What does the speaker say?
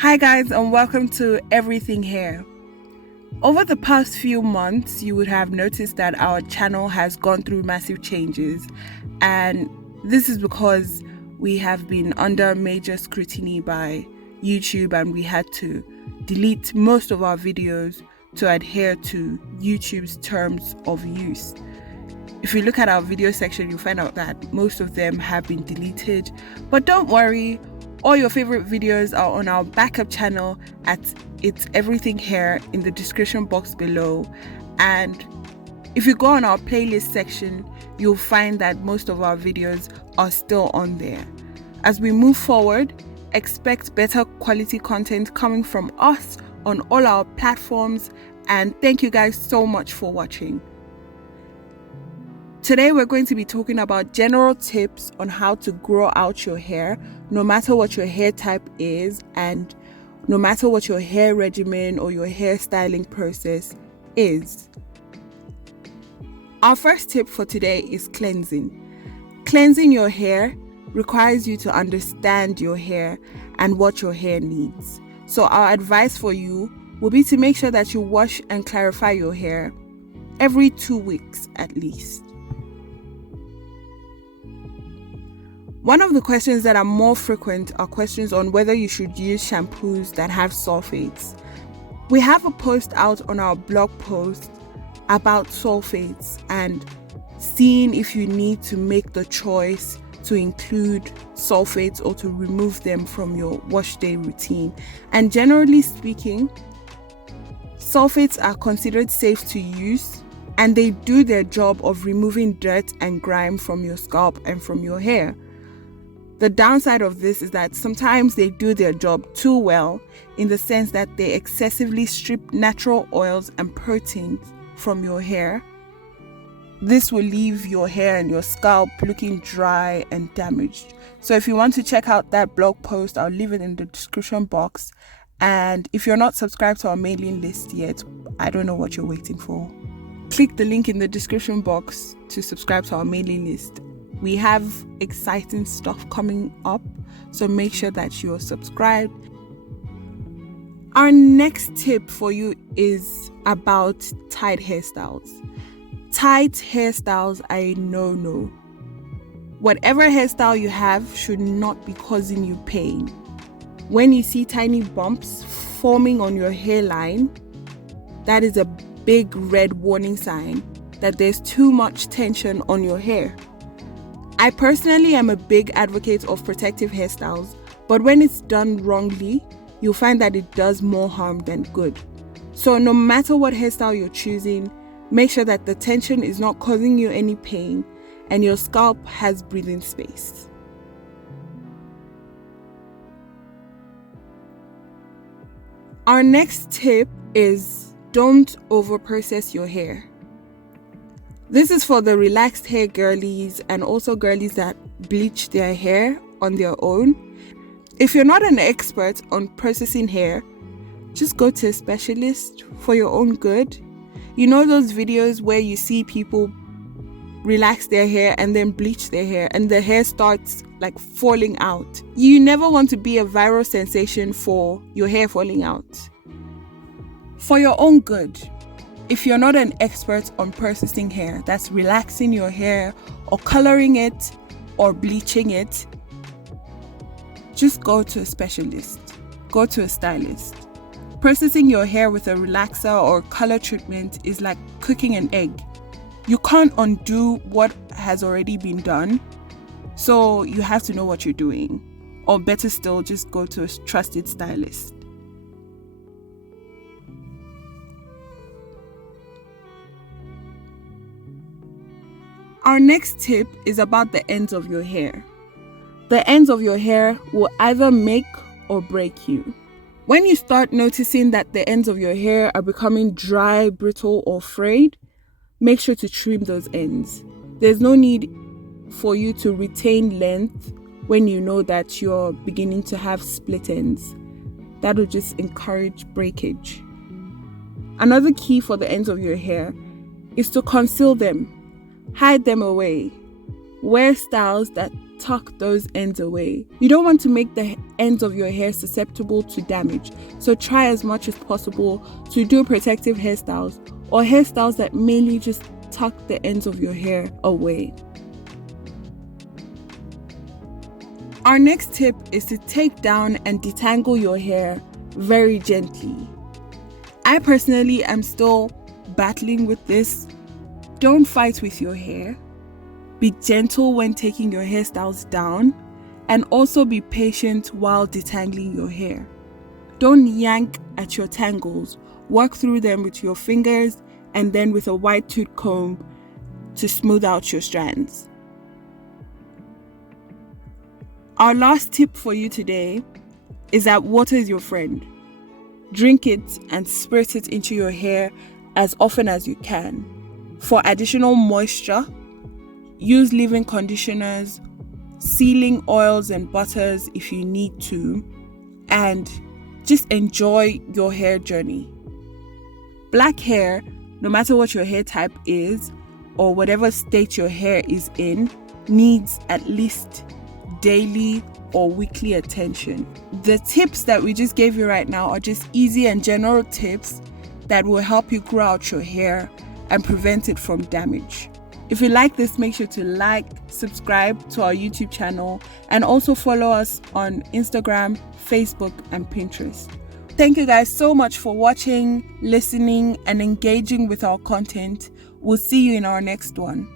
Hi guys, and welcome to Everything Hair. Over the past few months, you would have noticed that our channel has gone through massive changes, and this is because we have been under major scrutiny by YouTube, and we had to delete most of our videos to adhere to YouTube's terms of use. If you look at our video section, you'll find out that most of them have been deleted, but don't worry. All your favorite videos are on our backup channel at It's Everything Hair in the description box below. And if you go on our playlist section, you'll find that most of our videos are still on there. As we move forward, expect better quality content coming from us on all our platforms. And thank you guys so much for watching. Today we're going to be talking about general tips on how to grow out your hair, no matter what your hair type is and no matter what your hair regimen or your hairstyling process is. Our first tip for today is cleansing. Cleansing your hair requires you to understand your hair and what your hair needs. So our advice for you will be to make sure that you wash and clarify your hair every 2 weeks at least. One of the questions that are more frequent are questions on whether you should use shampoos that have sulfates. We have a post out on our blog post about sulfates and seeing if you need to make the choice to include sulfates or to remove them from your wash day routine. And generally speaking, sulfates are considered safe to use and they do their job of removing dirt and grime from your scalp and from your hair. The downside of this is that sometimes they do their job too well in the sense that they excessively strip natural oils and proteins from your hair. This will leave your hair and your scalp looking dry and damaged. So if you want to check out that blog post, I'll leave it in the description box. And if you're not subscribed to our mailing list yet, I don't know what you're waiting for. Click the link in the description box to subscribe to our mailing list. We have exciting stuff coming up, so make sure that you're subscribed. Our next tip for you is about tied hairstyles. Tied hairstyles are a no-no. Whatever hairstyle you have should not be causing you pain. When you see tiny bumps forming on your hairline, that is a big red warning sign that there's too much tension on your hair. I personally am a big advocate of protective hairstyles, but when it's done wrongly, you'll find that it does more harm than good. So no matter what hairstyle you're choosing, make sure that the tension is not causing you any pain and your scalp has breathing space. Our next tip is don't overprocess your hair. This is for the relaxed hair girlies and also girlies that bleach their hair on their own. If you're not an expert on processing hair, just go to a specialist for your own good. You know those videos where you see people relax their hair and then bleach their hair and the hair starts like falling out. You never want to be a viral sensation for your hair falling out. For your own good. If you're not an expert on processing hair, that's relaxing your hair or coloring it or bleaching it, just go to a specialist, go to a stylist. Processing your hair with a relaxer or color treatment is like cooking an egg. You can't undo what has already been done, so you have to know what you're doing. Or better still, just go to a trusted stylist. Our next tip is about the ends of your hair. The ends of your hair will either make or break you. When you start noticing that the ends of your hair are becoming dry, brittle, or frayed, make sure to trim those ends. There's no need for you to retain length when you know that you're beginning to have split ends. That will just encourage breakage. Another key for the ends of your hair is to conceal them. Hide them away. Wear styles that tuck those ends away. You don't want to make the ends of your hair susceptible to damage, so try as much as possible to do protective hairstyles or hairstyles that mainly just tuck the ends of your hair away. Our next tip is to take down and detangle your hair very gently. I personally am still battling with this. Don't fight with your hair. Be gentle when taking your hairstyles down, and also be patient while detangling your hair. Don't yank at your tangles. Work through them with your fingers and then with a wide tooth comb to smooth out your strands. Our last tip for you today is that water is your friend. Drink it and spirt it into your hair as often as you can. For additional moisture, use leave-in conditioners, sealing oils and butters if you need to, and just enjoy your hair journey. Black hair, no matter what your hair type is or whatever state your hair is in, needs at least daily or weekly attention. The tips that we just gave you right now are just easy and general tips that will help you grow out your hair and prevent it from damage. If you like this, make sure to like, subscribe to our YouTube channel, and also follow us on Instagram, Facebook, and Pinterest. Thank you guys so much for watching, listening, and engaging with our content. We'll see you in our next one.